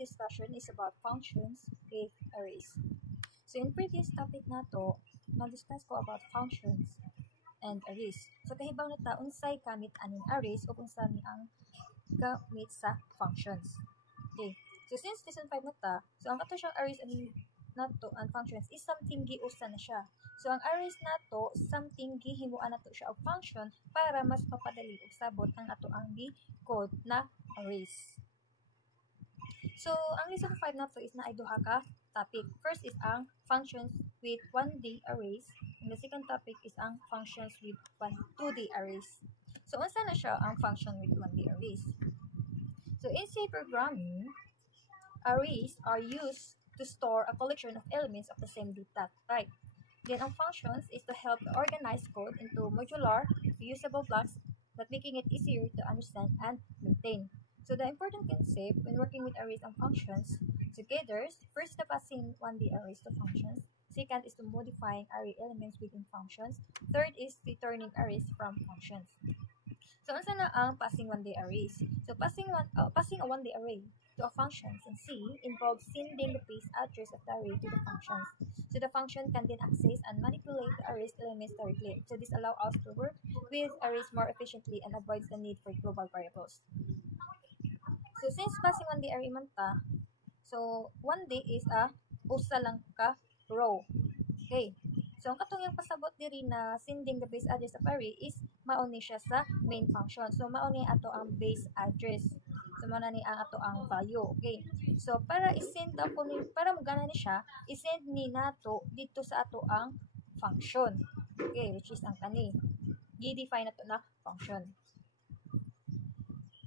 discussion is about functions with arrays. So in previous topic na to, na-discuss ko about functions and arrays. So kahibaw na ta unsay gamit aning arrays o kung saan ang gamit sa functions. Okay. So since lesson 5 na ta, so ang ato siyang arrays aning nato and functions is something giusa na siya. So ang arrays nato something gihimuan nato siya og function para mas mapadali og sabot ang ato ang code na arrays. So ang lesson 5 nato is na ay duha ka topic. First is ang functions with 1D arrays, and the second topic is ang functions with 2D arrays. So unsa na siya ang function with 1D arrays? So in C programming, arrays are used to store a collection of elements of the same data type. Then ang functions is to help organize code into modular, reusable blocks, but making it easier to understand and maintain. So the important concept when working with arrays and functions together, first the passing 1D arrays to functions, second is to modifying array elements within functions, third is returning arrays from functions. So unsa na ang passing 1D arrays? So passing a 1D array to a function in C involves sending the base address of the array to the functions. So the function can then access and manipulate the array's elements directly. So this allows us to work with arrays more efficiently and avoids the need for global variables. So since passing 1D array man ta, so 1D is a usa lang ka row. Okay. So ang katong yung pasabot diri na sending the base address of array is mao ni siya sa main function. So mao ni ato ang base address. So mao na ni ang ato ang value. Okay. So para i-send ako ni para magana ni siya, i-send ni nato dito sa ato ang function. Okay, which is ang kani. I-define nato na function.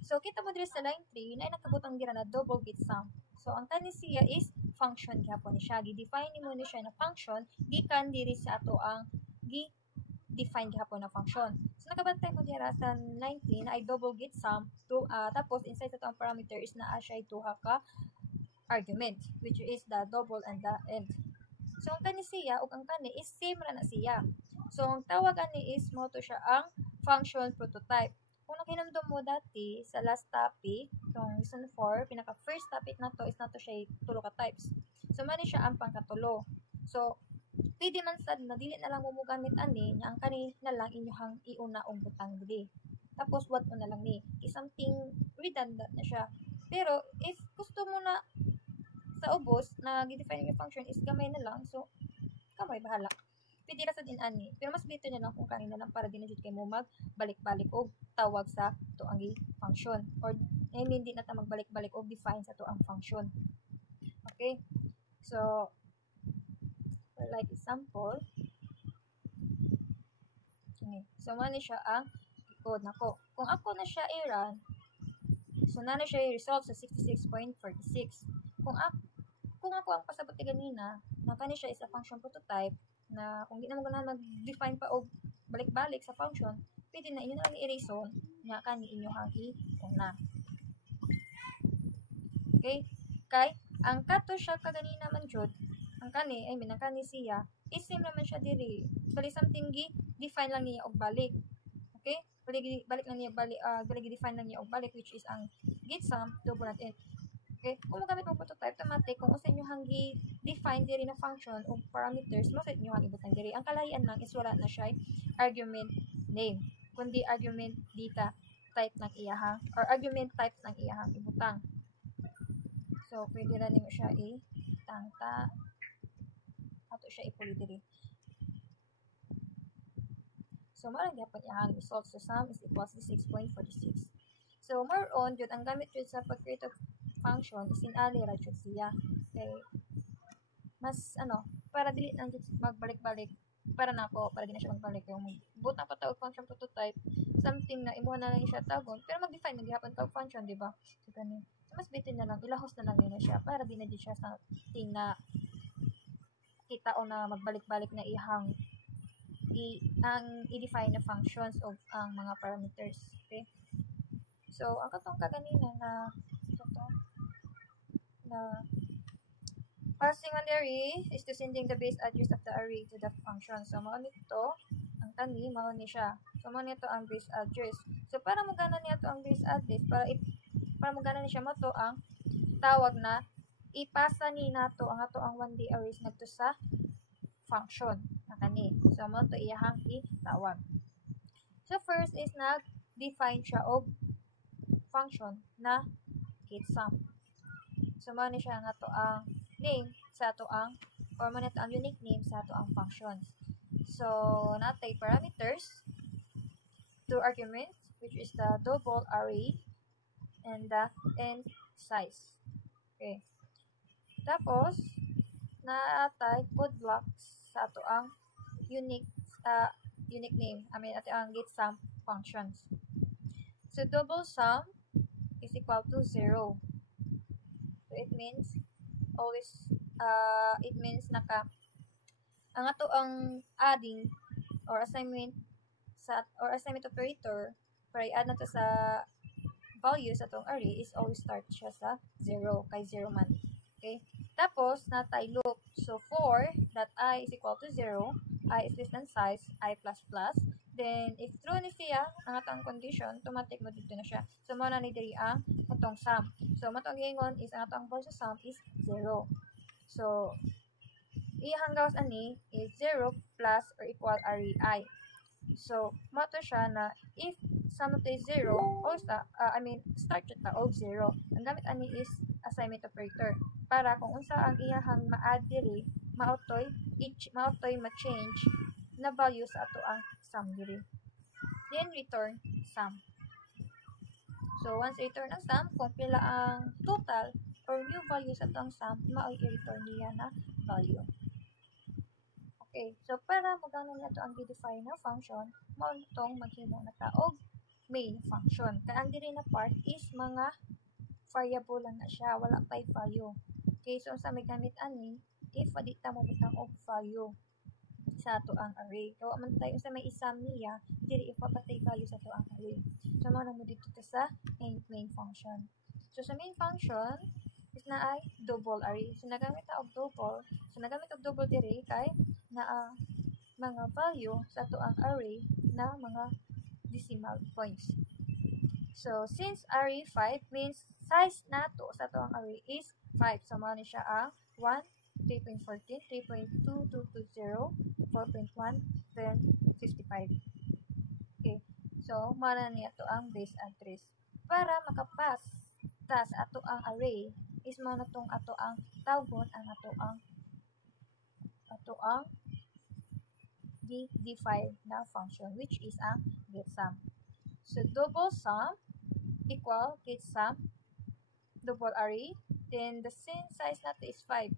So kita mo diri sa line 3 na nakabutang dira na double get sum. So ang kani siya is function gyapon ni siya. Gi-define nimo ni siya na function gikan diri sa ato ang gi-define gyapon na function. So nakabantay mo dira sa line 3 na ay double get sum to tapos inside sa ang parameter is naa siya duha ka argument which is the double and the end. So ang kani siya ug ang kani is same ra na siya. So ang tawag ani is mo to siya ang function prototype. Kung nakinamdum mo dati sa last topic, itong lesson 4, pinaka first topic na to is na to siya tulo ka types. So mani siya ang pangkatulo. So pwede man sad na dili na lang mo gamit ani nga ang kani na lang inyohang iuna og butang dili. Tapos what na lang ni, something redundant na siya. Pero if gusto mo na sa ubos na gi-define yung function is gamay na lang, so kamay bahala. Pwede ra sa din ani, pero mas better na lang kung kanina lang para din na jud kay mo magbalik-balik og tawag sa to ang function or hindi na ta magbalik-balik og define sa to ang function. Okay? So for like example, okay. So man siya ang code nako. Kung ako na siya i-run, so na siya i-resolve sa 66.46. Kung ako ang pasabot ganina, na kani siya is a function prototype na kung di na mo ganahan mag-define pa og balik-balik sa function, pwede na inyo na lang i-reason nga kani inyo ang i-una. Okay? Kay ang kato siya kaganina man jud, ang kani siya is same naman siya diri. Bali something define lang niya og balik. Okay? Balik lang niya balik define lang niya og balik which is ang get sum double and end. Okay, kung magamit mo prototype automatic kung usa inyo hanggi define diri na function o parameters mo sa inyo hang ibutang diri. Ang kalayan lang is wala na siya argument name kundi argument data type ng iyahang or argument type ng iyahang ibutang. So pwede ra nimo siya tangta ato siya ipuli diri. So mara gyapon iyahang result so sum is equals to 6.46. So more on jud ang gamit jud sa pag-create of function is in-ali ra jud siya. Okay. Mas para dili nang magbalik-balik para nako para di na siya magbalik yung buta pa tawag function prototype something na imo na lang siya tagon pero mag-define na gihapon tawag function di ba? So kani mas better na lang ilahos na lang niya siya para di na di siya sa thing na kita o na magbalik-balik na ihang i-define na functions of ang mga parameters. Okay? So ang katong kaganina na passing on the array is to sending the base address of the array to the function. So mao nito ang kani mao ni siya. So mao nito ang base address. So para magana niya to ang base address para magana ni siya mo to ang gitawag na ipasa ni nato ang ato ang 1D arrays ngadto sa function na kani. So mo to iyahang itawag. So first is nag-define siya og function na getSum. So mo ni siya nga to ang name sa ato ang or mo ang unique name sa ato ang functions. So natay parameters, two arguments which is the double array and the end size. Okay. Tapos natay code blocks sa ato ang unique name. Ato ang getSum functions. So double sum is equal to 0. So it means always it means ang ato ang adding or assignment operator para i-add na to sa values sa atong array is always start siya sa 0 kay 0 man. Okay? Tapos natay loop. So for that I is equal to 0, I is less than size, I plus plus. Then if true ni siya ang atong condition, automatic mo dito na siya. So mo na ni diri ang atong sum. So matong gingon is ang atong value sa sum is 0. So iyang gawas ani is 0 plus or equal array I. So mato siya na if sum of is 0 or start siya ta og 0. Ang gamit ani is assignment operator para kung unsa ang iyahang ma-add diri maotoy ma-change na value sa ato ang sum diri. Then return sum. So once return ang sum, kung pila ang total or new value sa ato ang sum, maoy i-return niya na value. Okay, so para magano na ito ang define na function, mao itong maghimo na taog main function. Kaya ang diri na part is mga variable lang na siya, wala pay value. Okay, so sa may gamit ani, if adita mo butang og value sa ato ang array. Kawa man tayo sa may isam niya, diri ipapatay value sa ato ang array. So mao na mo dito sa main function. So sa main function is na ay double array. So nagamit ta og double. So nagamit og double diri kay na mga value sa ato ang array na mga decimal points. So since array 5 means size nato sa ato ang array is 5. So mao ni siya ang 1, 3.14, 3.2220, 4.1, then 55. Okay. So mao na ni ato ang base address. Para makapas ta sa ato ang array is mao na tong ato ang tawgon ang ato ang define na function which is ang getSum. So double sum equal getSum double array, then the same size nato is 5.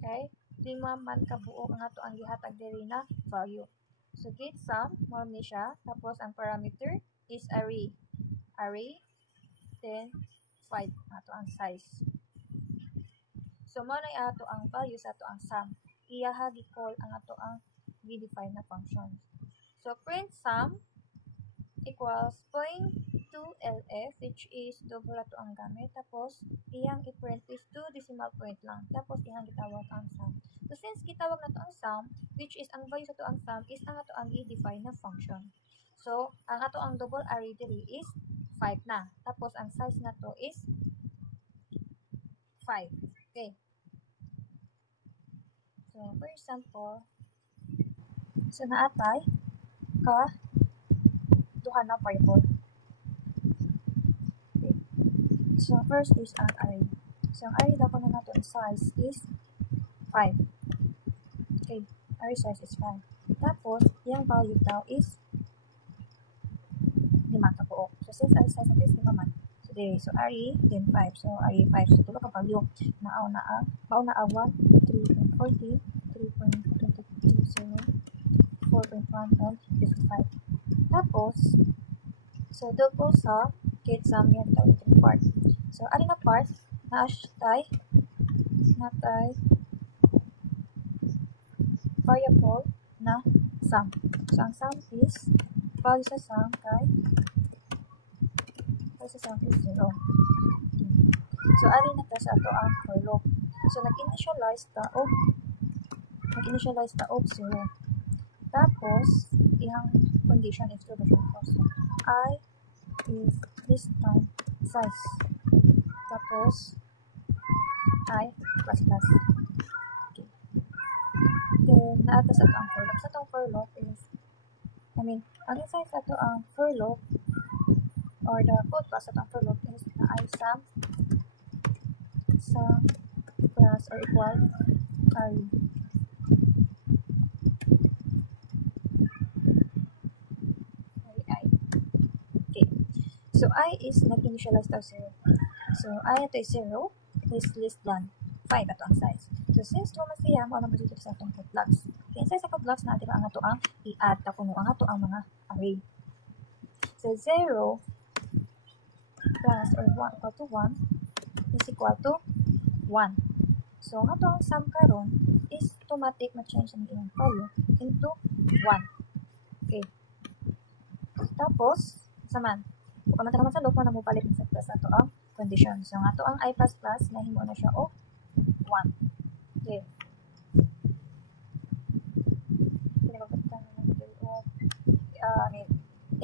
Okay? 5 man kabuo ang ato ang gihatag diri na value. So getSum mo ni siya, tapos ang parameter is array, then 5 ato ang size. So mo na ato ang value sa ato ang sum. Iyaha gi-call ang ato ang define na function. So print sum equals 0.2LF which is double ato ang gamit, tapos iyang i-print is 2 decimal point lang, tapos iyang gitawag ang sum. So since gitawag na to ang sum, which is ang value sa to ang sum is ang ato ang define na function. So ang ato ang double array diri is 5 na, tapos ang size na to is 5. Okay. So for example, so naatay ka duha na variable. Okay. So first is ang array. So ang array daw na nato ang size is 5. Okay, array size is 5. Tapos yung value daw is 5 kabuok. So since array size nato is 5 man, so there, so array then 5. So array 5, so tulo ka value naaw na ang 1, 3.14, 3.2220, 4.1 and 55. Tapos so double sum getSum yan daw itong part. So alin na part natay variable na sum. So ang sum is value sa sum is 0. So alin na ta sa ato ang for loop. So nag-initialize ta og 0. Tapos iyang condition is true version false. I is less than size. Tapos I plus plus. Okay. Then naata sa itong for loop. Sa itong for loop is, ang inside sa ito ang for loop or the code plus sa itong for loop is na I sum plus or equal array. Okay. So I is nag-initialize daw 0. So I ito is 0 is less than 5 ato ang size. So since 2 man siya, mo na mo dito sa atong code blocks. Okay, inside sa code blocks na diba ang ato ang i-add tapuno ang ato ang mga array. So 0 plus or 1 equal to 1 is equal to 1. So ang ato ang sum karon is automatic ma-change ang iyang value into 1. Okay. Tapos, saman, kung kamanta naman sa loop, na mo palit sa plus ato ang condition. So, nga to ang I++, nahimo na siya o 1. Okay.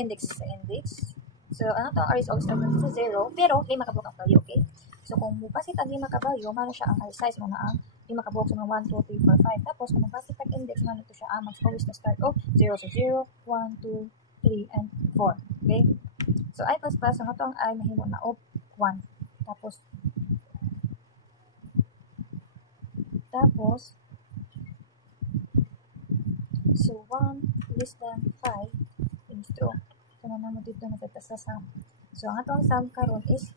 Index sa index. So, ano to ang array is always start sa 0, pero 5 kabuk ang value, okay? So, kung mupasit ang 5 ka value, mano siya ang array size mo na ang 5 kabuk sa mga 1, 2, 3, 4, 5. Tapos, kung mupasit ang index, mano to siya ang always na start o 0. So, 0, 1, 2, 3, and 4. Okay? So, I++, ang ito ang I mahimo na of 1. Tapos, so 1 less than 5 is true. So, naman mo dito nakita sa sum. So, ang ito ang sum karon is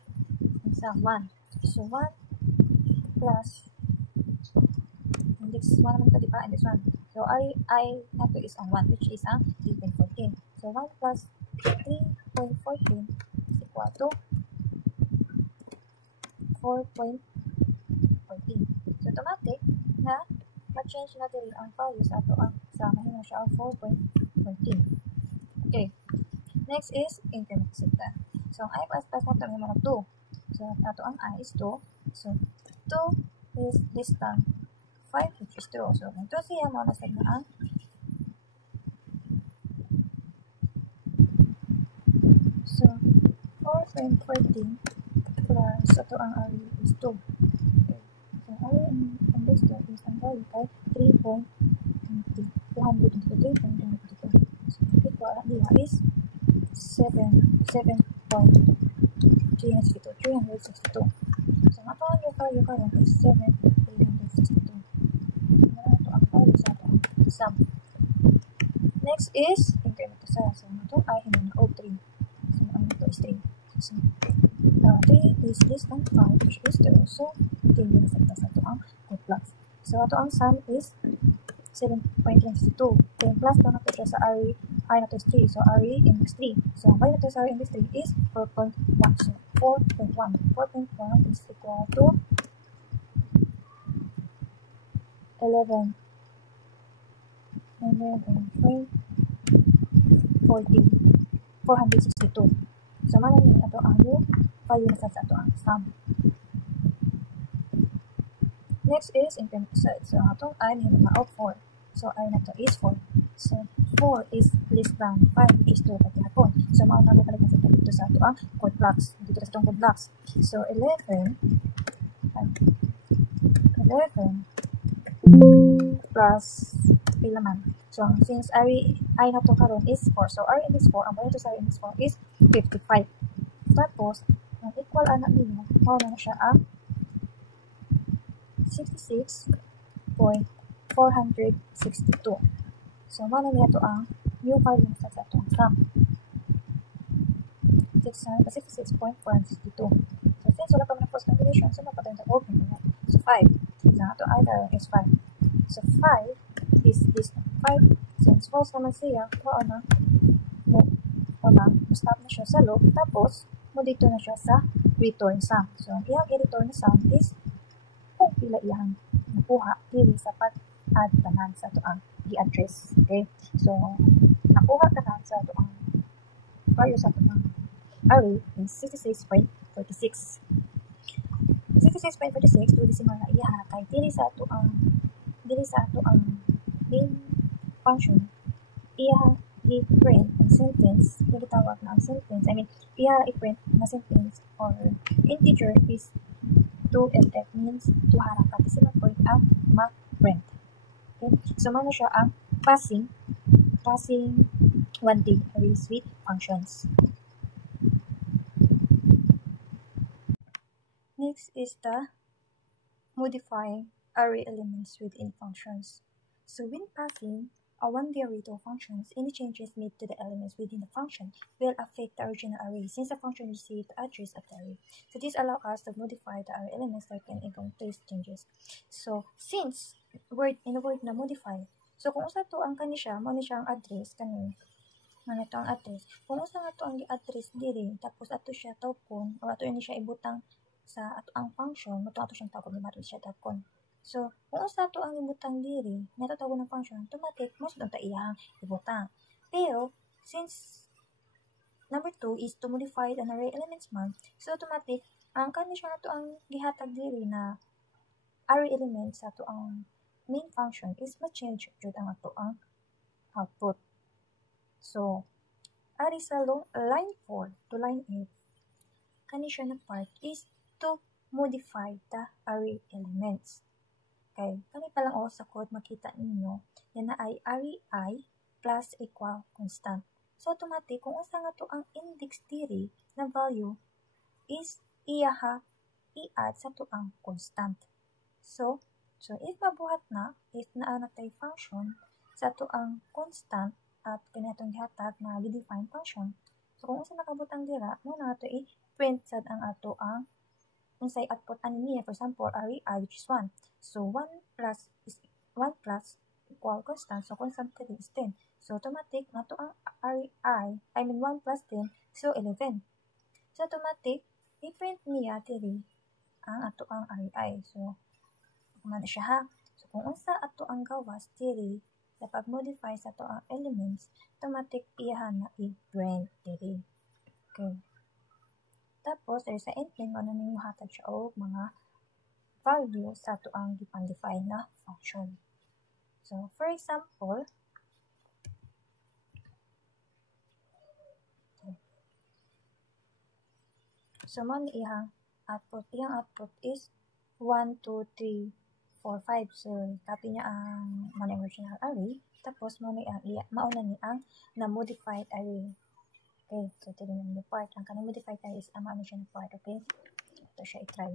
sa 1. So, 1 plus index 1 naman ito, diba? Index 1. So, I na to is ang 1, which is ang 3.14. So, 1 plus 3.14 is equal to 4.14. So, automatic na ma-change na din ang value sa ato ang samahin na siya ang 4.14. Okay. Next is increment sector. So, ang I++ na ito naman ang 2. So, ato ang I is 2. So, 2 is less than 5, which is true. So, ito siya mo na sa ang so, 4.14 plus ito ang array is 2. Okay. So, array in this 2 is ang value kay 3.22. So, equal niya is 362. So, ang ito ang value karon is 7,362. Ito ang value sa ito ang sum. Next is increment to sa. So, ito ay hindi na 3. So, ang ito is 3. So, 3 is less than 5, which is 2. So, ito yung nasagta sa ito ang code blocks. So, ito ang sum is 7.22. Then, plus ito na ito siya sa array. I na ito is 3. So, array index 3. So, ang value na ito sa array index 3 is 4.1. So, 4.1. 4.1 is equal to 11.40. So, malamig ito ang new value na sa ito ang sum. Next is increment side. So, itong I na mga of 4. So, I na ito is 4. So, 4 is less than 5, which is 2 pati hapon. So, mauna mo balik na dito sa ito ang code blocks. Dito sa itong code blocks. So, 11 plus pilaman. So, since I na ito karon is 4. So, R index 4, ang value to sa R index 4 is 55. Tapos, ang equal anak ninyo, mauna na siya ang 66.462. So, mauna niya ito ang new value sa ito ang sum. 66.462. So, since wala pa mga first combination, so mapatay na open na. So, 5. So, ito either is 5. So, 5 is this 5. Since false naman siya, mauna stop na siya sa loop. Tapos, mo dito na siya sa return sum. So, ang iyang i-return sum is kung pila iyang nakuha, pili sa pag-add tanan sa ito ang i-address. Okay? So, nakuha tanan sa ito ang value sa ito ang array is 66.46. 66.46 to decimal na iya kay dili sa ito ang main function iya i-print ang sentence, gitawag na ang sentence, iya i-print na sentence or integer is 2 2FF means 2 harakat. Sila po ang ma-print. Okay? So, mano siya ang passing 1D arrays with functions. Next is the modifying array elements within functions. So when passing a 1D array to functions, any changes made to the elements within the function will affect the original array since the function received the address of the array. So this allows us to modify the array elements that can even place changes. So since in the word na modify, so kung usa to ang kani siya, mo ni siya ang address kanin. Ano to ang address? Kung usa nga to ang address diri, tapos ato siya tawgon o ato ni siya ibutang sa ato ang function, mo ato siyang tawgon, mato siya tawgon. So, kung usa to ang ibutang diri, nato tawgon ng function, automatic mo sa ta iyang ibutang. Pero since number 2 is to modify an array elements man, so automatic ang kani siya nato ang gihatag diri na array elements sa ato ang main function is ma-change jud ang ato ang output. So, ari sa line 4 to line 8, kani siya na part is to modify the array elements. Okay, kani pa lang sa code makita ninyo, yan na ay array I plus equal constant. So, automatic, kung usa nga to ang index diri na value is i-add sa to ang constant. So if mabuhat na, if naana tay function sa to ang constant at kanatong gihatag na define function, so kung usa nakabutang dira, mo na ato i-print sad ang ato ang unsay output ani niya, for example, array I which is 1. So 1 plus equal constant, so constant 3 is 10. So automatic nato ang array 1 plus 10, so 11. So automatic i-print niya diri ang ato ang array I. So kumana siya ha. So kung unsa ato ang gawas diri sa pag-modify sa ato ang elements, automatic iyahan na i-print diri. Okay. Tapos, sa ending, ano nang hatag siya o mga value sa ito ang define na function. So, for example, so man iyang output is 1, 2, 3, 4, 5. So, copy niya ang original array. Tapos, mauna ni ang na-modified array. Okay, so ito din yung part. Ang kanang modified array is ang siya na part, okay? Ito siya i-try.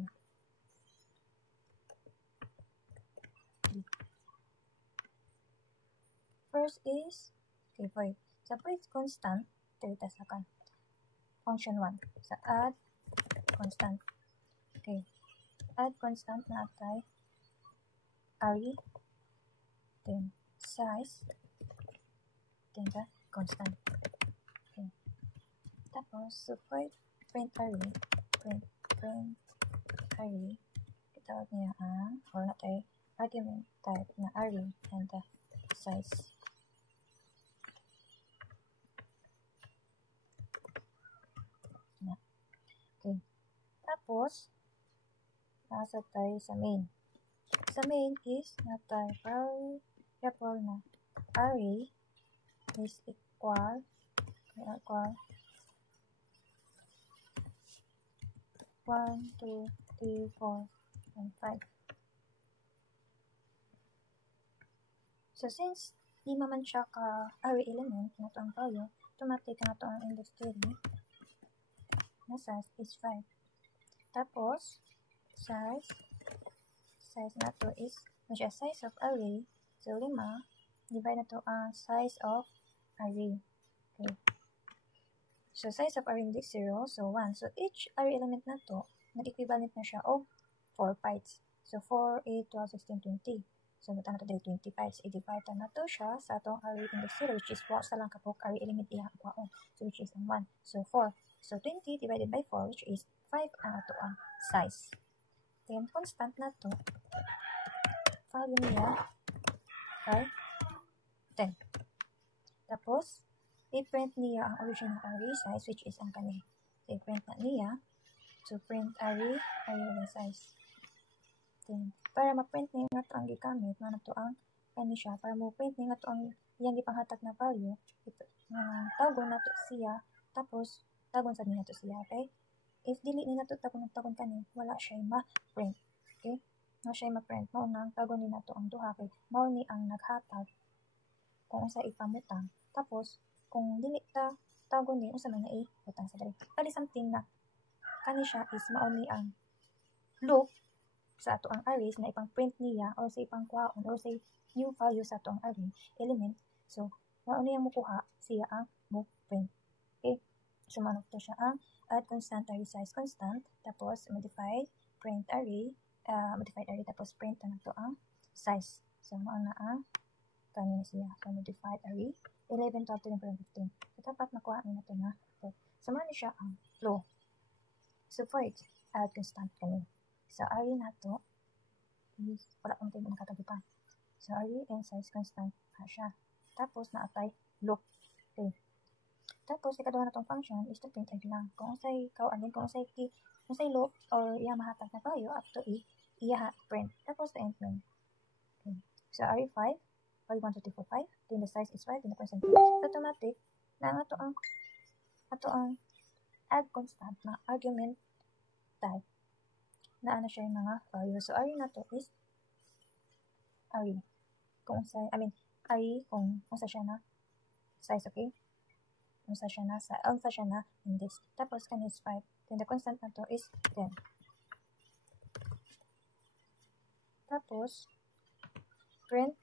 First is, okay, void. Sa void constant, ito itasakan. Function 1. Sa add constant. Okay. Add constant na atay array, then size, then the constant. Okay. Tapos, so void print array, print array, itawag niya ang, or natay argument type na array and the size. Na. Okay. Tapos, nasa tayo sa main. Sa main is natay variable na array is equal 1, 2, 3, 4, and 5. So, since di man siya ka array element na ito ang value, automatic na ito ang index 3 na size is 5. Tapos, size na ito is size of array, so 5, divide na ito ang size of array. Okay. So, size of array index 0, so 1. So, each array element na ito, nag-equivalent na siya of 4 bytes. So, 4, 8, 12, 16, 20. So, buta na ito 20 bytes. I-divide na ito siya sa itong array index 0, which is 4 sa lang kapok array element iyang kwaon. So, which is ang 1. So, 4. So, 20 divided by 4, which is 5 ang ito ang size. Then, constant na ito, value niya ay 10. Tapos, i-print niya ang original array size, which is ang kanin. So, i-print na niya. So, print array size. Then, para ma-print niya nga ito ang gikamit, na ito ang kani siya, para mo-print niya nga ito ang iyang gipanghatag na value, tagon na ito siya, tapos, tagon sa niya ito siya, okay? if dili ni nato tagon kani, wala siya ma-print. Okay? Wala siya ma-print. Mao nang tagon ni nato ang duha kay mao ni ang naghatag kung unsa ipamutang. Tapos kung dili ta tagon ni unsa man nga ibutang sa diri. Kali something na kani siya is mao ni ang loop sa ato ang arrays na ipang print niya or sa ipang kuhaon or sa new value sa ato ang array element. So mao ni ang mukuha siya ang mo print. Okay? So manok to siya ang add constant array size constant tapos modified print array modified array tapos print na to ang size. So mao na ang kani siya. So modified array 11, 12, 13, 14, 15. So dapat makuha ni nato na to. So mao ni siya ang flow. So for it add constant kani. So array nato is wala pang tayo nakatagipan. So array and size constant siya. Tapos naatay loop. Okay. Tapos ikaduha na tong function is to print array lang. Kung unsay kawanin, kung unsay loop or iya mahatag na value up to iya print. Tapos the end main. Okay. So array 5, array 1, 2, 3, 4, 5. Then the size is 5, then the percentage. Automatic na ato ang add constant na argument type na ano siya yung mga value. So array na to is array. Kung unsay, array kung unsa siya na size, okay? Unsa siya na index. Tapos kani is 5. Then the constant na to is 10. Tapos print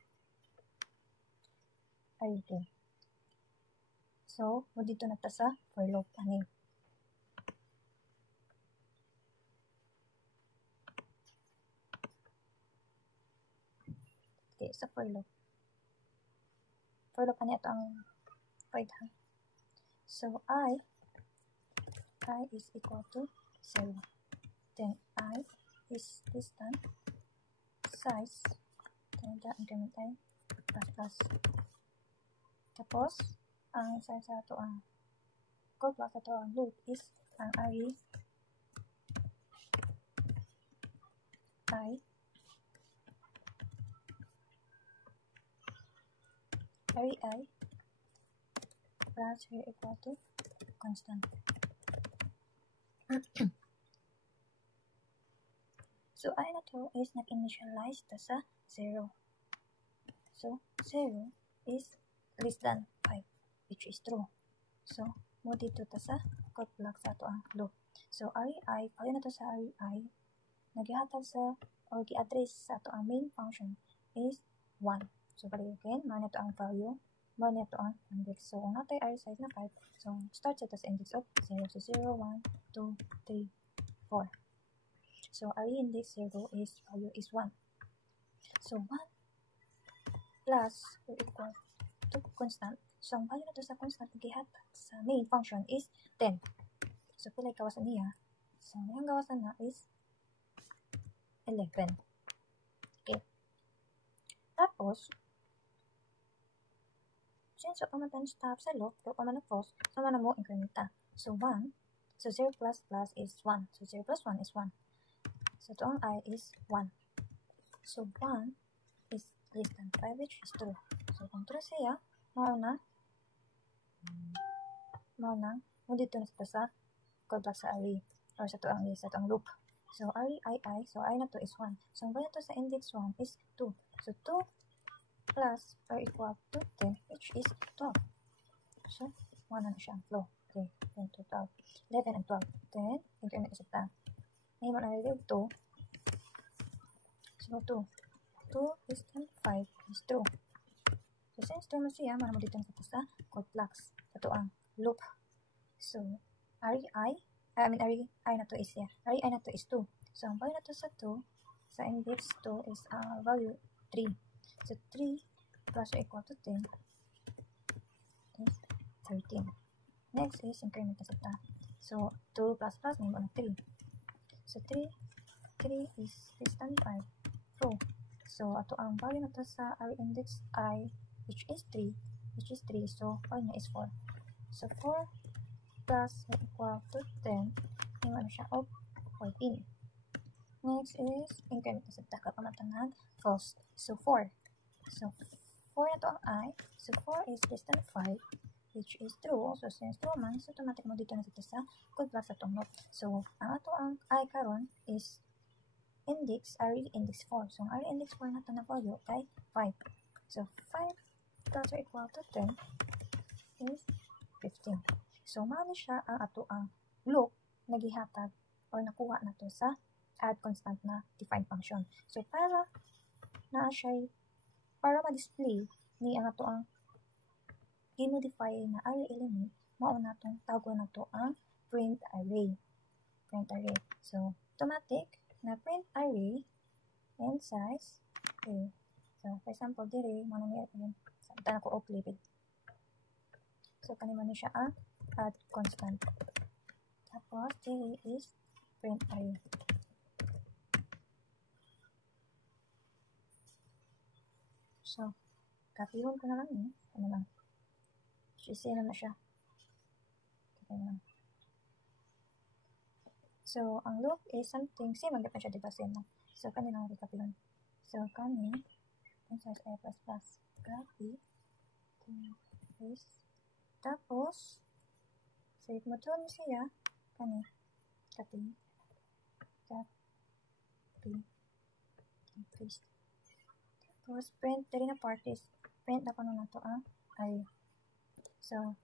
array 10. So mo dito na ta sa for loop ani. Okay, sa for loop. For loop ani ato ang void ha. So I is equal to 0. Then I is distant size. Then the increment I plus. Tapos ang size sa ato ang code block sa ato ang loop is ang array I plus here equal to constant. So I na to is nag-initialize ta sa 0. So 0 is less than 5, which is true. So mo dito ta sa code block sa ato ang loop. So array I, pag na to sa array I, naghihatag sa or gi-address sa ato ang main function is 1. So balik again, mao na to ang value, mao na to ang index. So kung natay array size na 5, so start sa index of 0. So 0, 1, 2, 3, 4. So array index 0 is value is 1. So 1 plus or equal to constant. So ang value na to sa constant gihatag sa main function is 10. So pila gawasan niya? So ang gawasan na is 11. Okay. Tapos since pa man stop sa loop, pa man false, so man mo incrementa. So 1, so 0 plus plus is 1. So 0 plus 1 is 1. So to ang I is 1. So 1 is less than 5, which is true. So kung true siya, mao na mo dito na sa code block sa array or sa to ang loop. So array I, so I na to is 1. So ang value to sa index 1 is 2. So 2 plus or equal to 10, which is 12. So 1 na siya ang flow. Okay, 10 to 12. 11 and 12. Then increment isa ta. Ngayon na rin 2. So 2 is 10, 5 is true. So since 2 mo siya, mo dito na sa code blocks. Ito ang loop. So array I na to is array I na to is 2. So ang value na to sa 2, sa index 2 is value 3. So 3 plus or equal to 10 is 13. Next is increment sa ta. So 2 plus plus may mo na 3. So 3 is less than 5. True. So ato ang value na to sa array index I, which is 3. So value na is 4. So 4 plus or equal to 10, may mo na siya of 14. Next is increment sa ta kapamatanan false. So 4. So 4 na to ang I. So 4 is less than 5, which is true. So since true man, so automatic mo dito na dito sa good plus sa tungnot. So ang ato ang I karon is index, RE index 4. So ang RE index 4 nato na value kay 5. So 5 plus or equal to 10 is 15. So mao ni siya ang ato ang loop na gihatag or nakuha nato sa add constant na defined function. So para ma-display ni ang ato ang i-modify na array element, mao natong tawgon nato ang print array. So automatic na print array and size. Okay. So for example dire mo na niya samtang ako off-label. So kanimo ni siya ang add constant. Tapos dire is print array. So kapihon ko na lang ni ano lang. Sino na siya. Okay lang. So, ang loop is something, same ang siya, diba? Same lang. So, kanilang recap yun. So, kani, insert a++, copy, paste, tapos, save mo to siya, kani, copy, paste. Tapos, print, dali na parties, print na ko na to ang array. So,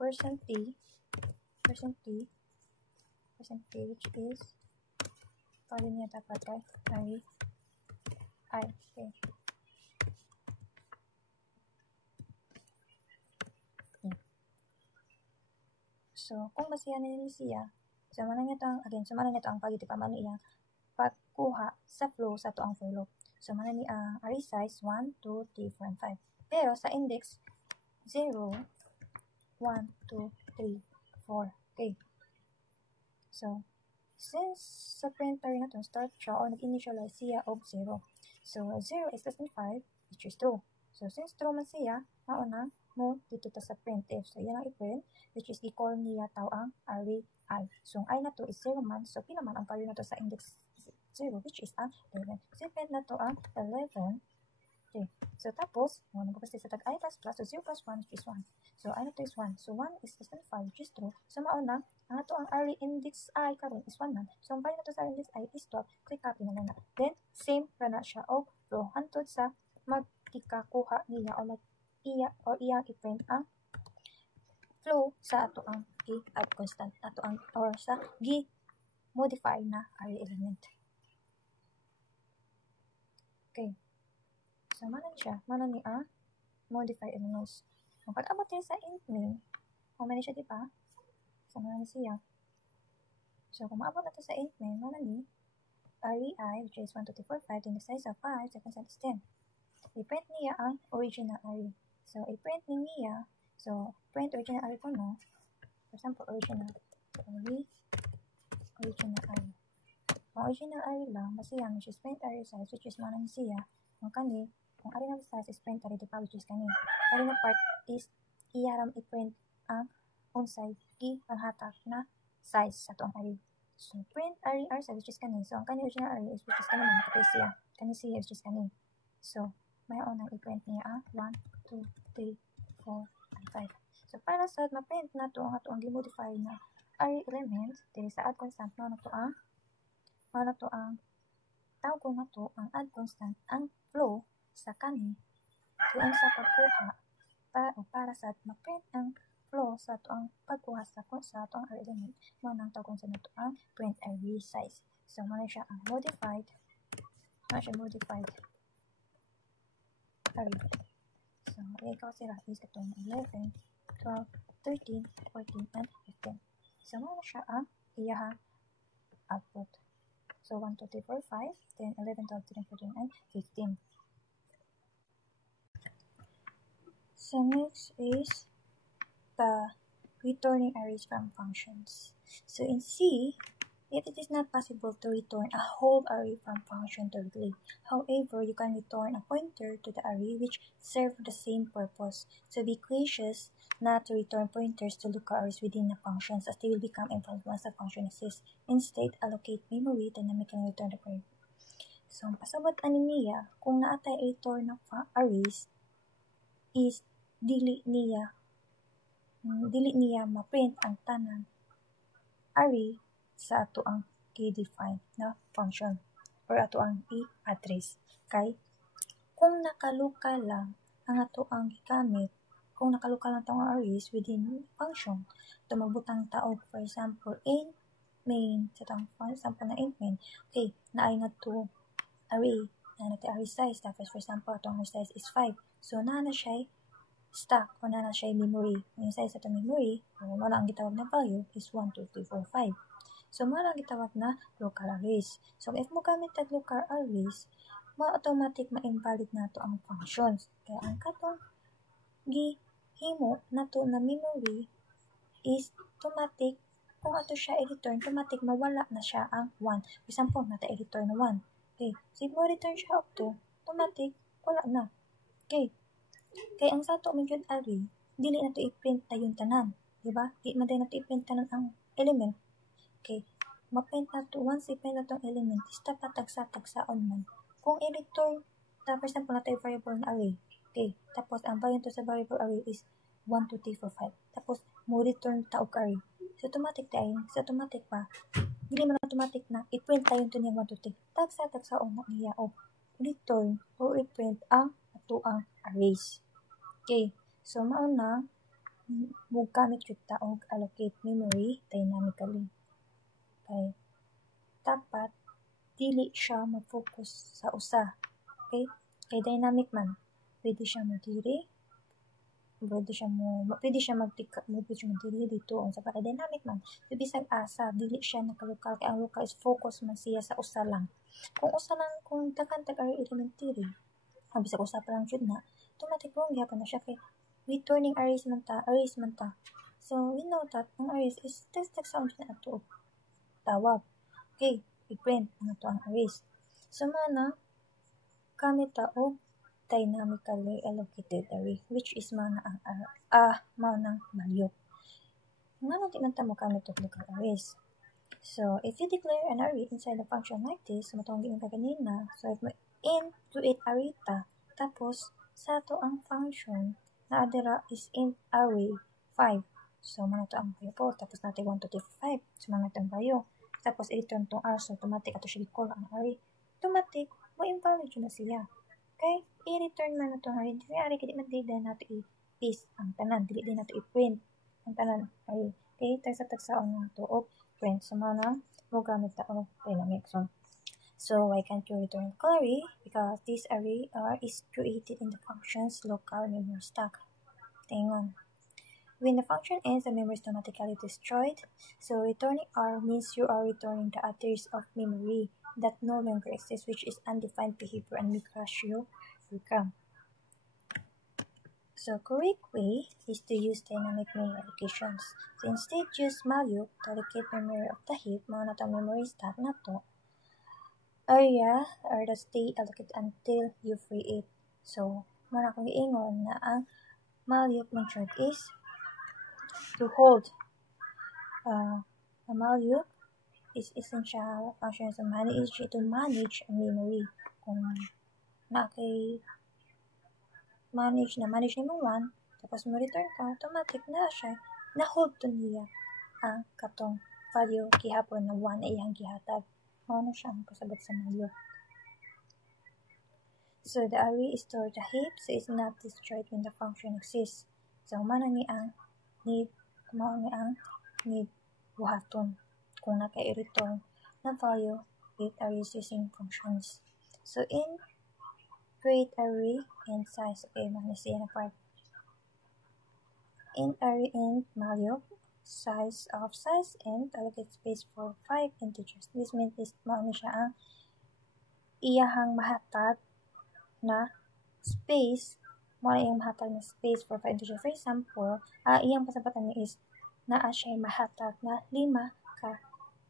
%t, which is pwede niya dapat kay array I. Okay. So, kung basihan na yun siya, so manang ito ang, again, so manang ito ang pag-itipaman niya pagkuha sa flow sa ito ang for loop. So, manang ni array size 1, 2, 3, 4, and 5. Pero sa index 0, 1, 2, 3, 4. Okay. So, since sa printer na ito, start siya or nag-initialize siya of 0. So, 0 is less than 5, which is true. So, since true man siya, mauna mo dito ta sa printf. So, yan ang i-print, which is equal niya tao ang array I. So, ang I na to is 0 man. So, pinaman ang value na to sa index 0, which is ang 11. So, i-print na to ang 11. Okay. So, tapos, nagpapastay sa tag I++, so 0 plus 1, which is 1. So, I na to is 1. So, 1 is less than 5, which is true. So, mauna, ang ato ang array index I karon is 1 man. So, ang value na to sa index I is 12. So, i-copy na lang na. Then, same ra na siya o flow. Hantod sa magtikakuha niya o iyang i-print ang flow sa ato ang i-add constant. Ato ang, or sa gi-modify na array element. Okay. So, manan siya. Manan ni ang modify elements. Ang pag-abot din sa int main, manan siya, diba? So, manan siya. So, kung maabot natin sa int main, manan ni array I, which is 1, 2, 3, 4, 5, then the size of 5, second set is 10. I-print niya ang original array. So, i-print niya. So, print original array ko, no? For example, original array. Ang original array lang, basta yan, which is print array size, which is manan siya. Ang kani, kung array na size is print array, diba, which is kani. Array na part is iyaram i-print ang unsay ang hatak na size sa itong array. So, print array r size, which is kani. So, ang kani original array is which is kani man, kapay siya. Kani siya, which is kani. So, may unang i-print niya ang 1, 2, 3, 4, and 5. So, para sa ma-print na ito, ang gi-modify na array element, dili sa add constant, na ito ang tawag ko na to ang add constant ang flow sa kani tuon sa pagkuha para sa ma-print ang flow sa to ang pagkuha sa to ang array element mo nang tawag sa nato ang print array size. So mo siya ang modified array. So ikaw sila is katong 11, 12, 13, 14, and 15. So mo siya ang iyaha output. So, 1, 2, 3, 4, 5, 10, 11, 12, 13, 14, and 15. So, next is the returning arrays from functions. So, in C, it is not possible to return a whole array from function directly. However, you can return a pointer to the array which serve the same purpose. So, be cautious not to return pointers to local arrays within the functions as they will become invalid once the function exists. Instead, allocate memory dynamically and return the query. So, ang pasabot ani niya, kung naatay return ng arrays is dili niya ma-print ang tanan array sa ato ang i-define na function or ato ang i-address. Kay kung nakalukal lang ang ato ang gigamit, kung nakalukal lang itong arrays within function, ito magbutang taog, for example, in main, sa itong example na in main, okay, naay nga to array, na natin array size, tapos for example, itong array size is 5. So, na siya stack, o na siya memory. Yung size sa itong memory, wala ang gitawag na value is 1, 2, 3, 4, 5. So, wala ang gitawag na local arrays. So, if mo gamit ang local arrays, ma-automatic ma-invalid na to ang functions. Kaya ang katong gihimo na to na memory is automatic, kung ato siya i-return, automatic mawala na siya ang 1. For example, nata i-return na 1. Okay, so if mo return siya up to, automatic, wala na. Okay, kaya ang sa to medyo array, dili na to i-print na yung tanan. Diba? Di man din na to i-print tanan ang element. Okay, ma-print na to, once i-print na tong element, is dapat tagsa-tagsaon man. Kung i-return, for example, na tayo variable na array. Okay, tapos ang value to sa variable array is 1, 2, 3, 4, 5. Tapos, mo return taog array. So, automatic tayo. So, automatic pa. Dili man automatic na i-print tayo ito niya 1, 2, 3. Tagsa-tagsaon na niya o return or i-print ang ato ang arrays. Okay, so mauna, mo gamit yung taog allocate memory dynamically. Okay, dapat dili siya mag-focus sa usa. Okay, kay dynamic man, pwede siya mo-diri, pwede siya mag-diri dito, sa kay dynamic man, bisag asa, dili siya nakalukal, kaya ang local is focus man siya sa usa lang. Kung usa lang, kung dagan tag-array elementary, ang bisag usa pa lang jud na, automatic wrong gyapon na siya kay returning arrays man ta. So we know that ang arrays is tag sound na ato tawag. Okay, i-print ang ato ang arrays. So mana gamit ta og dynamically allocated array, which is mana ang manang malyo. Ngano di man ta mo gamit og local arrays. So if you declare an array inside a function like this, matong giingon ka kanina, so if in create array ta, tapos sa to ang function na adira is int array 5. So, mana to ang value po. Tapos natin 1, 2, 3, 4, 5. So, mana itong value. Tapos, i-return itong R. So, automatic ato siya i-call ang array. Automatic, mo invalid yun na siya. Okay? I-return man na itong array. Kasi array, kaya di din natin i-paste ang tanan. Dili din natin i-print ang tanan array. Okay? Tagsa-tagsaon na ito o print. So, mana, mo gamit na o dynamic. So why can't you return local array? Because this array is created in the function's local memory stack. Tingon. When the function ends, the memory is automatically destroyed. So returning R means you are returning the address of memory that no longer exists, which is undefined behavior and may crash your program. So correct way is to use dynamic memory allocations. So instead, use malloc to allocate memory of the heap, mga natang memory stack na to. Area or the stay allocated until you free it. So, muna kong iingon na ang malloc method is to hold. A malloc is essential function to manage a memory. Kung manage mo 1, tapos mo return ka, automatic na siya, na-hold to niya ang katong value gihapon na 1 ay iyang gihatag. Ano siya ang kasabot sa malloc. So, the array is stored a heap, so it's not destroyed when the function exists. So, mana ni ang need buhaton kung naka-i-return na value with arrays using functions. So, in create array and size, okay, manisiya na part. In array and malloc, size and allocate space for 5 integers. This means is maano siya ang iyahang mahatag na space, iyang mahatag na space for 5 integers. For example, iyang pasabatan niya is naa siya mahatag na 5 ka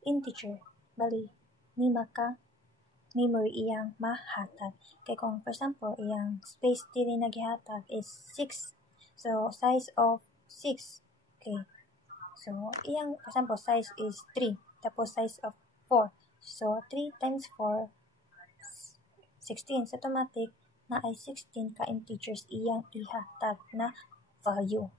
integer. Bali, 5 ka memory iyang mahatag. Kaya kung for example, iyang space dili na gihatag is 6. So, size of 6. Okay. So, iyang, for example, size is 3. Tapos, size of 4. So, 3 times 4, 16. So, automatic na ay 16 ka integers iyang ihatag na value.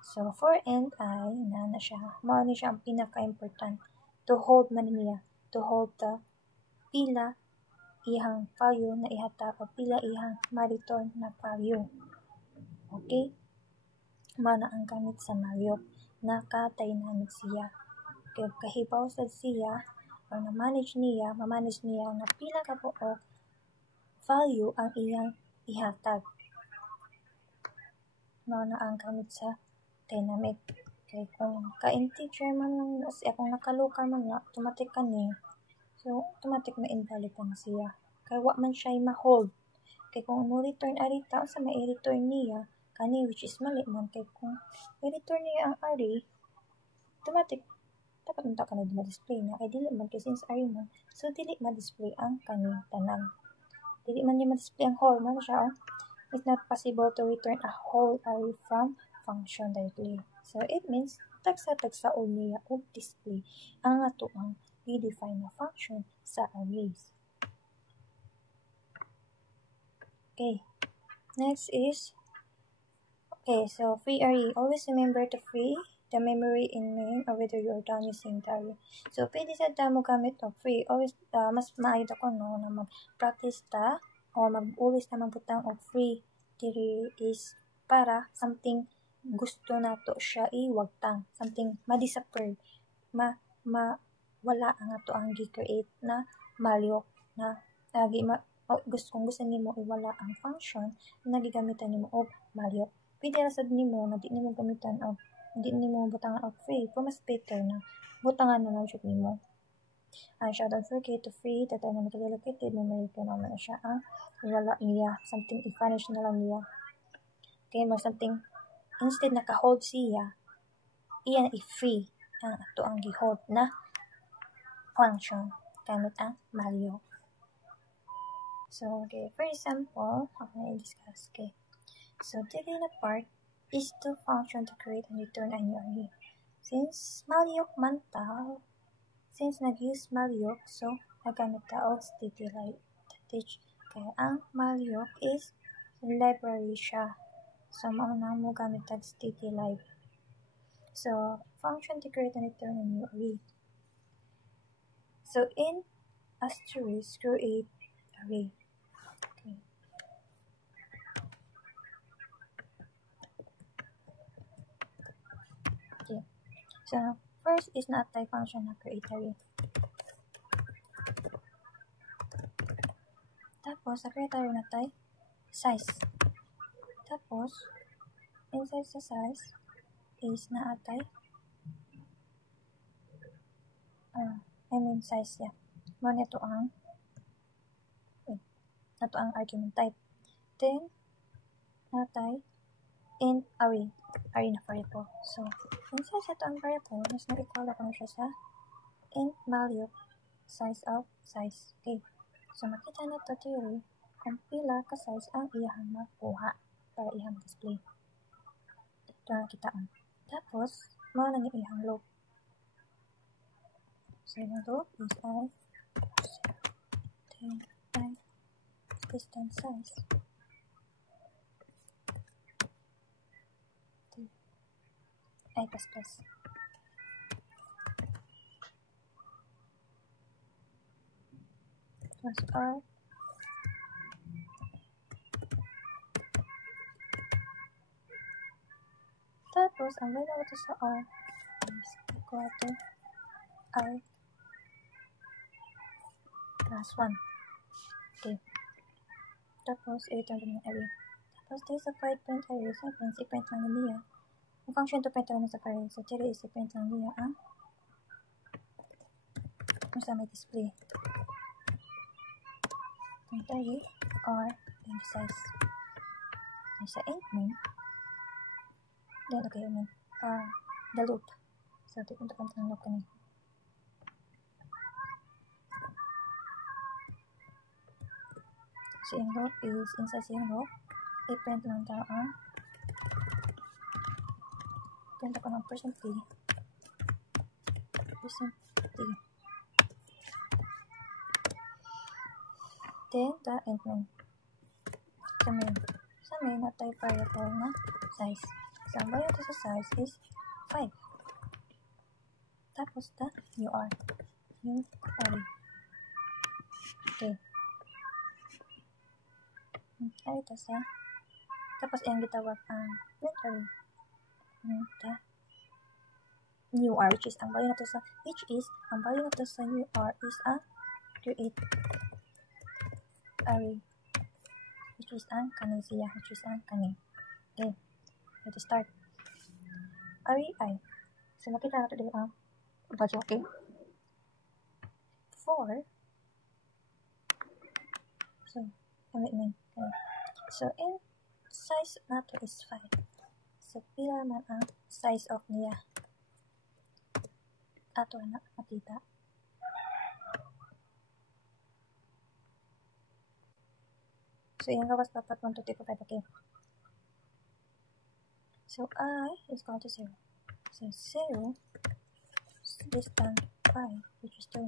So, for and I, na siya, mao ni siya ang pinaka-important to hold man niya, to hold the pila ihang value na ihatag o pila ihang ma-return na value. Okay? Mao na ang gamit sa Mario. Naka-dynamic siya. Okay, kahibaw sa siya, o ma-manage niya na pila ka buok value ang iyang ihatag. Mao na ang gamit sa dynamic. Kay kung ka-integer man lang, kung nakaluka man lang, automatic kani. So, automatic ma-invalid na siya. Kaya wa man siya ma-hold. Kay kung mo-return arita, sa ma-return niya, kani which is mali man. Kay kung i-return niya ang array, automatic, dapat unta ka na display na. Kay dili man, kay since array man, so dili ma-display ang kani tanan. Dili man niya ma-display ang whole, man siya, it's not possible to return a whole array from function directly. So, it means, tagsa-tagsa o niya o display ang ato ang i-define na function sa arrays. Okay, next is, so free array. Always remember to free the memory in main or whether you are done using the array. So, pwede sa mo gamit o free. Always, mas maayod ako no, na mag-practice ta o mag-always na magbutang o free. Diri is para something gusto nato siya iwagtang. Something ma-disappear. Wala ang ato ang gi-create na value na kung gusto nimo iwala ang function na gigamitan nimo og value. Pwede ra sad nimo na di nimo gamitan og di nimo butangan og free, pero mas better na butangan na lang jud nimo. Don't forget to free the dynamically allocated memory kay naman siya ang wala niya, something i-vanish na lang niya. Okay, mo something instead naka-hold siya, iyan i-free ang ato ang gi-hold na function gamit ang value. So, okay, for example, ako na i-discuss. Okay, so dili na part is the function to create and return a new array. Since Maliok man ta, since nag-use Maliok, so nagamit ta og StidyLive. Kaya ang Maliok is library siya. So, mauna mo gamit tag StidyLive. So, function to create and return a new array. So, in asterisk, create array. Okay. So, first is not type function na create array. Tapos, sa create array na type size. Tapos, inside sa size is na atay size ya. Mo nito ang argument type. Then, natay int array na variable. So, inside sa ito ang variable, mas nag-equal ako na siya sa int value size of size. Okay. So, makita na ito theory kung pila ka size ang iyahang makuha para iyang display. Ito na kitaan. Tapos, mga nang iyahang loop. So, yung loop is I distance size. I plus plus. Plus R. Tapos, ang value ito sa R is equal to R plus 1. Okay. Tapos, i-return din yung array. Tapos, there is a 5-point array. So, i-print lang niya. Ang function to print lang sa array. So, there is i-print lang niya ang kung saan may display. Print array or then size. And sa int main, then, okay, I mean, the loop. So, punta ang loop kanina. So, yung loop is, inside sa yung loop, i-print lang tayo ang print ako ng %t. Then, the int main. So, main. Sa may natay variable na size. So, ang value nato sa size is 5. Tapos, the UR. Okay. Ay, ito sa. Tapos, yung gitawag ang print array. The UR, which is ang value nato sa UR is a create array. Which is ang kani siya. Okay. Let's start. Array I. So, makita nato dito ang value, okay? 4. So, okay. So, in size nato is 5. So, pila man ang size of niya. Ato na makita. So, yung gawas dapat 1, 2, 3, 4, 5. Okay. So, I is equal to 0. So, 0 is less than 5, which is 2.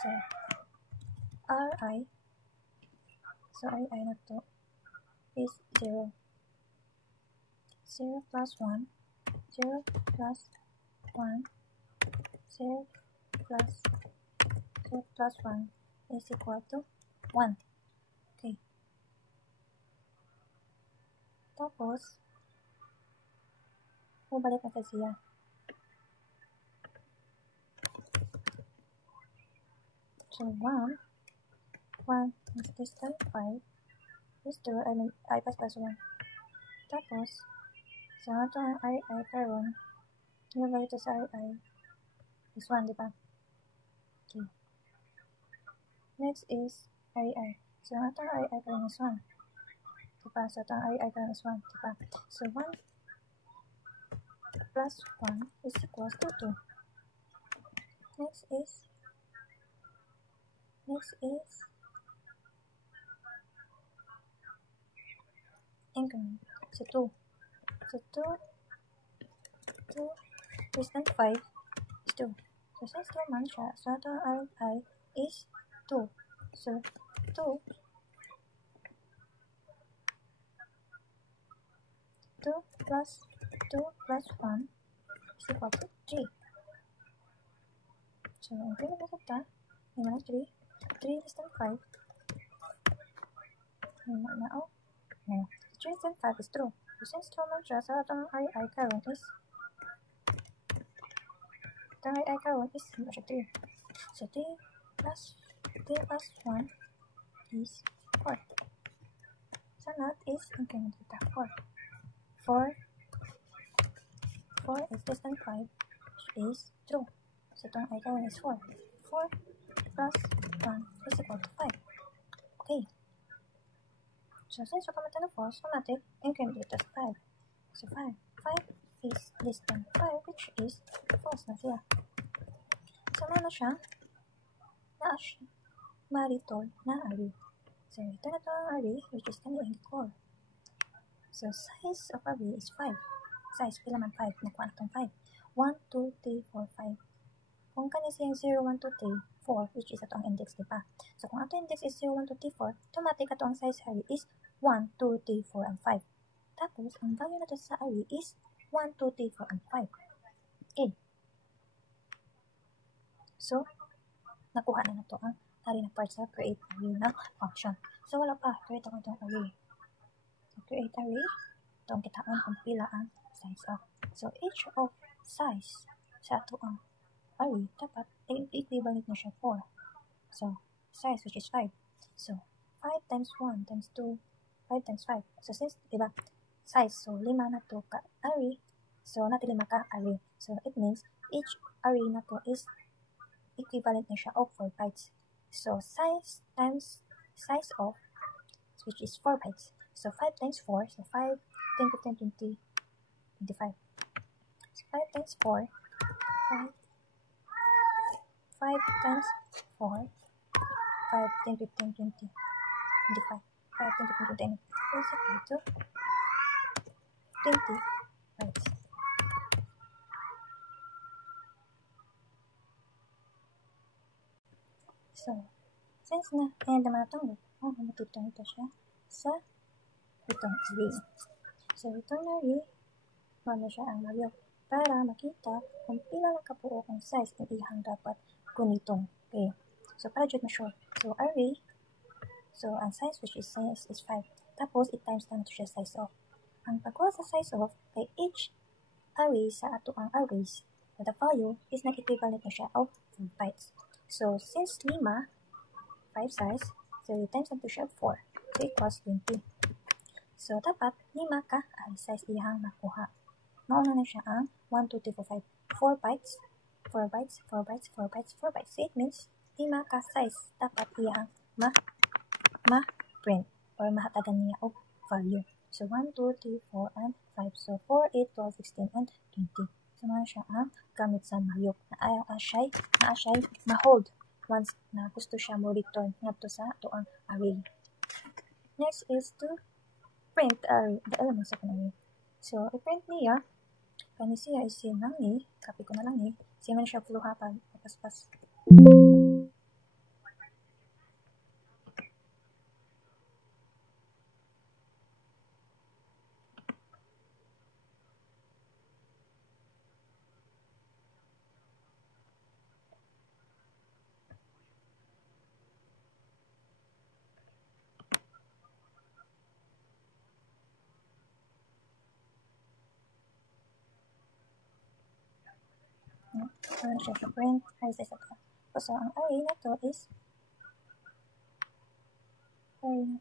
So, Ri na to is 0. 0 plus 1, 0 plus 1, 0 plus 1 is equal to 1. Okay. Tapos, balik na siya. So, 1 is less than 5 is 2, I plus 1. Tapos, so, ito ang Ri karon, yung value ito sa Ri is 1, diba? Okay. Next is Ri. So, ito ang Ri karon is 1. Diba? So, ito ang Ri karon is 1, diba? So, 1 plus 1 is equals to 2. Next is increment. So 2. So 2 less than 5 is 2. So since 2 man siya, so ito ang Ri is 2. So 2 plus 1 is equal to 3. So, ang pinagkakita, may mga 3. 3 less than 5. May na, oh. No. 3 less than 5 is true. So, since true man siya, so itong Ri karon is, itong Ri karon is, 3. So, 3 plus 1 is 4. So, not is, increment kita, 4. 4 is less than 5, which is true. So, itong I karon is 4. 4 plus 1 is equal to 5. Okay. So, since we're coming to 4, so natin, increment ito sa 5. So, 5 is less than 5, which is false na siya. So, na siya, ma-return na array. So, ito na ito ang array, which is kanilang core. So, size of array is 5. Size, pila man 5. Nakuha na itong 5. 1, 2, 3, 4, 5. Kung kanis yung 0, 1, 2, 3, 4, which is ito ang index, diba? So, kung ito index is 0, 1, 2, 3, 4, automatic ito ang size array is 1, 2, 3, 4, and 5. Tapos, ang value natin sa array is 1, 2, 3, 4, and 5. Okay. So, nakuha na ito ang array na part sa create array na function. So, wala pa. Create ako itong array. So, create array. Ito ang kitaan kung pila ang size of. So, each of size sa ito ang array, dapat equivalent na siya 4. So, size which is 5. So, 5 times 1 times 2, 5 times 5. So, since, diba, size, so 5 na to ka array, so natin 5 ka array. So, it means each array na to is equivalent na siya of 4 bytes. So, size times size of, which is 4 bytes. So, 5 times 4, so 5, 10, 15, 20, 25. So, 5 times 4, 5 times 4, 5, 10, 15, 20, 25. 5, 10, 15, 20, 20 is equal to 20 bytes. So, since na, end naman itong loop, matutong ito siya sa itong array. So, itong array, ano siya ang maliyok para makita kung pila lang kabuo kung size ng ihang dapat kunitong. Okay. So, para dyan ma-sure. So, array, so, ang size which is 5. Tapos, i-times na ito siya size of. Ang pagkuha sa size of, kay each array sa ato ang arrays, the value is nag-equivalent na siya of 4 bytes. So, since 5 size, so, i-times na ito siya 4. So, equals 20. So, dapat 5 ka ang size ihang makuha. Mauna na siya ang 1, 2, 3, 4, 5. 4 bytes, 4 bytes, 4 bytes, 4 bytes, 4 bytes. So, it means 5 ka size dapat iyang ma-print or mahatagan niya og value. So, 1, 2, 3, 4, and 5. So, 4, 8, 12, 16, and 20. So, mga siya ang gamit sa maliyok na asay ma-hold once na gusto siya mo return ngadto sa ato ang array. Next is to print the elements of an array. So, i-print niya kani siya is same lang ni, copy ko na lang ni, same na siya flow hapag, paspas. So, siya sa print, array size ito. So, ang array na to is and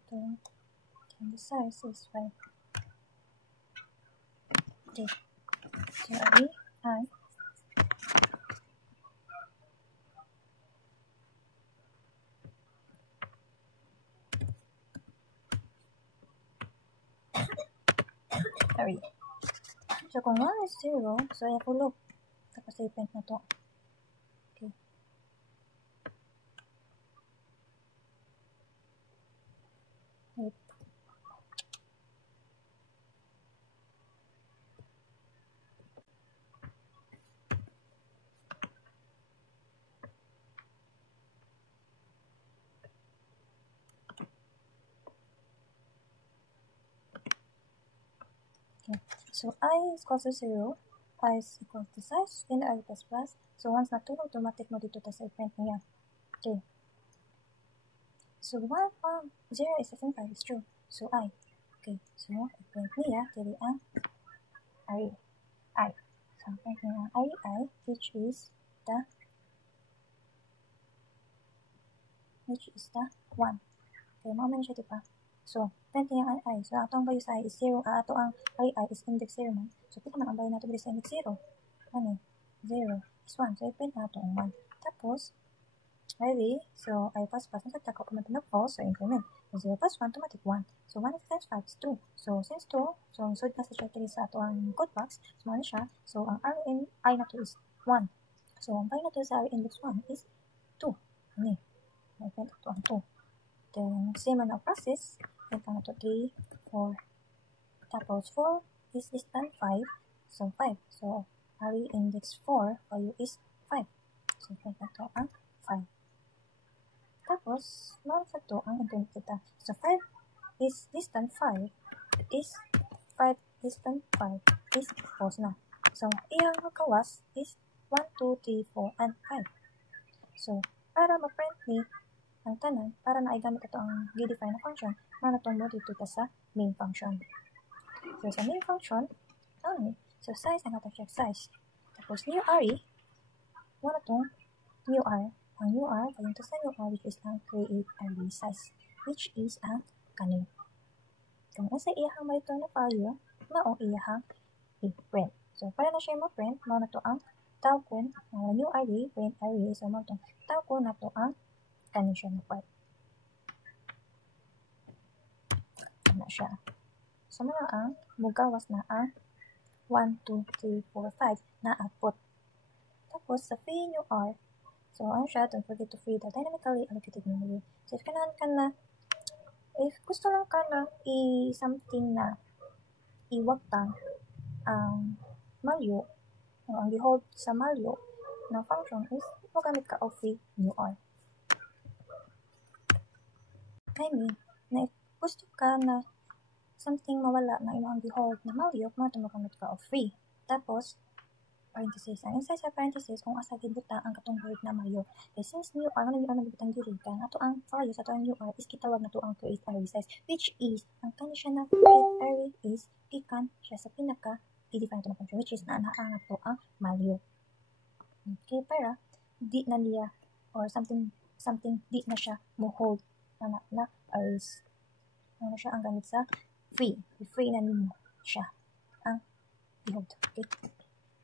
the size is 5. Okay. So, array I array. So, kung 1 is 0, so i-follow. Tapos i-print na to. Okay. Wait. Okay. So, I is equal to 0. I is equal to size, then I plus plus. So, once na to, automatic mo dito tas i-print niya. Okay. So, 1, 0 is less than 5 is true. So, I. Okay. So, i-print niya, dili ang array. I. So, i-print niya ang array I, which is the 1. Okay, mauman siya, diba? So, print niya ang I. So, ato ang value sa I is 0. Ato ang array I is index 0 man. So, pita man ang value nato sa index 0. Ano? 0 is 1. So, i-print nato ang 1. Tapos, array, so I plus plus, nagtako pa man na false, so increment. So 0 plus 1, automatic 1. So 1 times 5 is 2. So since 2, so sod na sa siya sa ato ang code box, so ano siya, so ang array I na to is 1. So ang value na to sa array index 1 is 2. Ano I print ito ang 2. Then, same na process, print na to 3, 4. Tapos 4 is less than 5, so 5. So array index 4, value is 5. So print na to ang 5. Tapos, meron sa to ang internet kita. So, 5 is less than 5 is 5 less than 5 is false na. So, iyang kawas is 1, 2, 3, 4, and 5. So, para ma-print ni ang tanan, para naigamit ito ang gi-define na function, manatong mo dito sa main function. So, sa main function, so size, ang atong check size. Tapos, new array, manatong new r. Ang new r, kayong to sa new r, which is ang create array size, which is ang kanin. Kung nasa iyahang ma-return na value, maong iyahang i-print. So, para na siya ma-print, mao na to ang tawag ko, new array, print array, so mao to tawag ko na to ang kanin siya na part. Na siya. So, muna ang mugawas na ang 1, 2, 3, 4, 5 na output. Tapos, sa free new r, so, ano siya, don't forget to free the dynamically allocated memory. So, if gusto lang ka na something na iwagtang ang malyo, ang behold sa malyo na function is magamit ka of free new r. I mean, na if gusto ka na something mawala na imong gihold na malyok, magamit ka og free. Tapos, parenthesis. Ang inside sa parenthesis, kung asa gibuta ang katong word na mayo. Since new R, ano new R nagibutang diri, kaya ato ang values, ato ang new R is kitawag na to ang create array size, which is, ang kani siya na create array is, gikan siya sa pinaka, i-define ito na function, which is, naanaang to ang mayo. Okay, para, di na niya, or something, di na siya mo-hold na arrays. Ano siya ang gamit sa free. Free na nimo siya ang i-hold. Okay?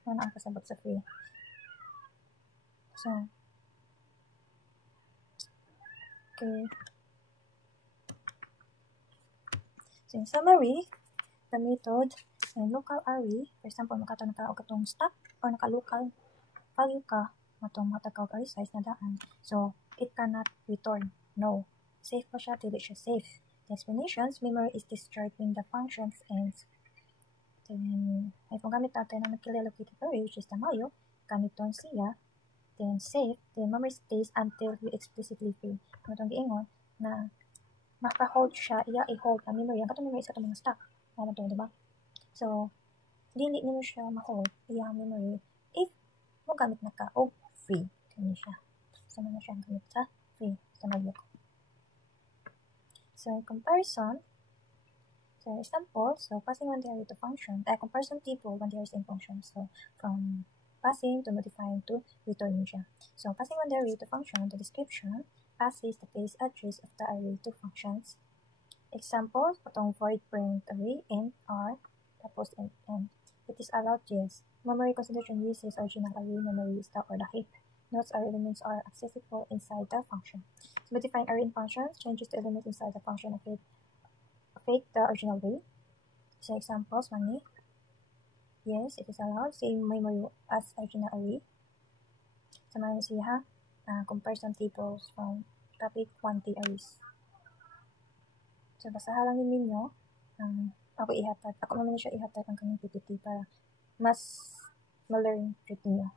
Ano ang kasabot sa free. So, okay. So, in summary, the method in local array, for example, makatawag ka o katong stack or naka-local value ka matong matagaw array size na daan. So, it cannot return. No. Safe pa siya, dili siya safe. The explanations, memory is destroyed when the functions ends. Then, ay kung gamit natin ang nag-relocated array, which is the mayo, kaniton siya, then save, then memory stays until you explicitly free. Kung itong giingon, na maka-hold siya, i-hold ang memory. Ang katong memory is katong mga stack. Ano to, diba? So, dili nimo siya ma-hold, ang memory, if mo gamit na ka, o free. Kani siya. So, na siya gamit sa free, sa mayo. So, in comparison, so, example, so passing one array to function, comparison table when there is in function. So, from passing to modifying to returning siya. So, passing one array to function, the description passes the base address of the array to functions. Example, patong void print array int r, tapos int n. It is allowed, yes. Memory consideration uses original array memory stack or the heap. Notes or elements are accessible inside the function. So, modifying array in functions changes the element inside the function of it. Affect the original way. So examples, money. Yes, it is allowed. Same memory as original array. So man siya comparison tables from topic 1T arrays. So basahan lang ninyo. Ako ihatag. Ako naman siya ihatag ang kanyang PPT para mas ma-learn niyo.